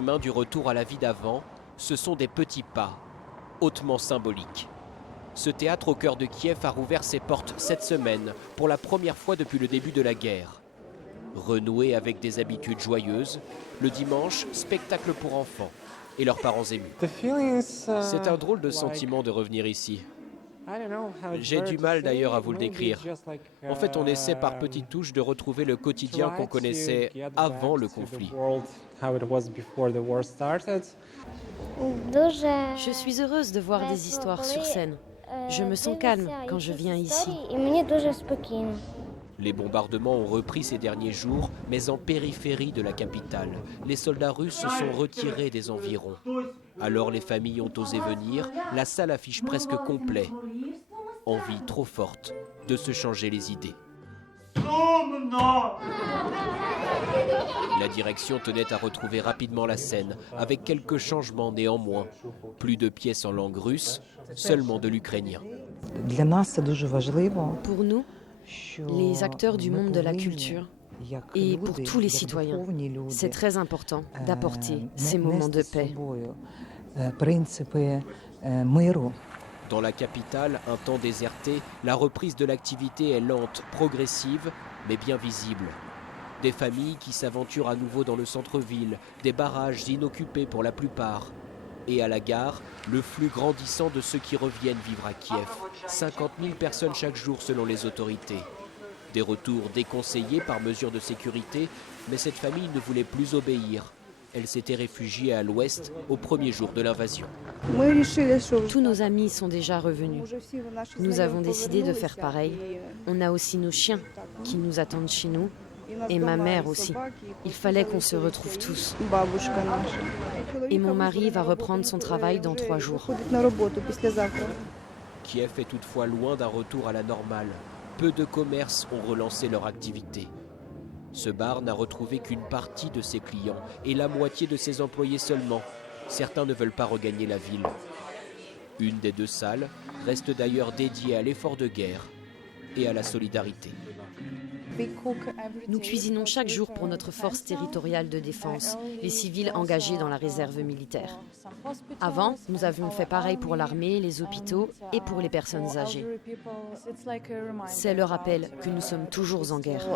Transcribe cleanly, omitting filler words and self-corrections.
Chemin du retour à la vie d'avant, ce sont des petits pas, hautement symboliques. Ce théâtre au cœur de Kiev a rouvert ses portes cette semaine, pour la première fois depuis le début de la guerre. Renouer avec des habitudes joyeuses, le dimanche, spectacle pour enfants et leurs parents émus. C'est un drôle de sentiment de revenir ici. J'ai du mal d'ailleurs à vous le décrire. En fait, on essaie par petites touches de retrouver le quotidien qu'on connaissait avant le conflit. Je suis heureuse de voir des histoires sur scène. Je me sens calme quand je viens ici. Les bombardements ont repris ces derniers jours, mais en périphérie de la capitale. Les soldats russes se sont retirés des environs. Alors les familles ont osé venir, la salle affiche presque complet. Envie trop forte de se changer les idées. La direction tenait à retrouver rapidement la scène, avec quelques changements néanmoins. Plus de pièces en langue russe, seulement de l'ukrainien. Pour nous, les acteurs du monde de la culture, et pour tous les citoyens, c'est très important d'apporter ces moments de paix. Dans la capitale, un temps déserté, la reprise de l'activité est lente, progressive, mais bien visible. Des familles qui s'aventurent à nouveau dans le centre-ville, des barrages inoccupés pour la plupart. Et à la gare, le flux grandissant de ceux qui reviennent vivre à Kiev. 50 000 personnes chaque jour selon les autorités. Des retours déconseillés par mesure de sécurité, mais cette famille ne voulait plus obéir. Elle s'était réfugiée à l'ouest au premier jour de l'invasion. Tous nos amis sont déjà revenus. Nous avons décidé de faire pareil. On a aussi nos chiens qui nous attendent chez nous. Et ma mère aussi. Il fallait qu'on se retrouve tous. Et mon mari va reprendre son travail dans 3 jours. Kiev est toutefois loin d'un retour à la normale. Peu de commerces ont relancé leur activité. Ce bar n'a retrouvé qu'une partie de ses clients et la moitié de ses employés seulement. Certains ne veulent pas regagner la ville. Une des 2 salles reste d'ailleurs dédiée à l'effort de guerre et à la solidarité. Nous cuisinons chaque jour pour notre force territoriale de défense, les civils engagés dans la réserve militaire. Avant, nous avions fait pareil pour l'armée, les hôpitaux et pour les personnes âgées. C'est le rappel que nous sommes toujours en guerre.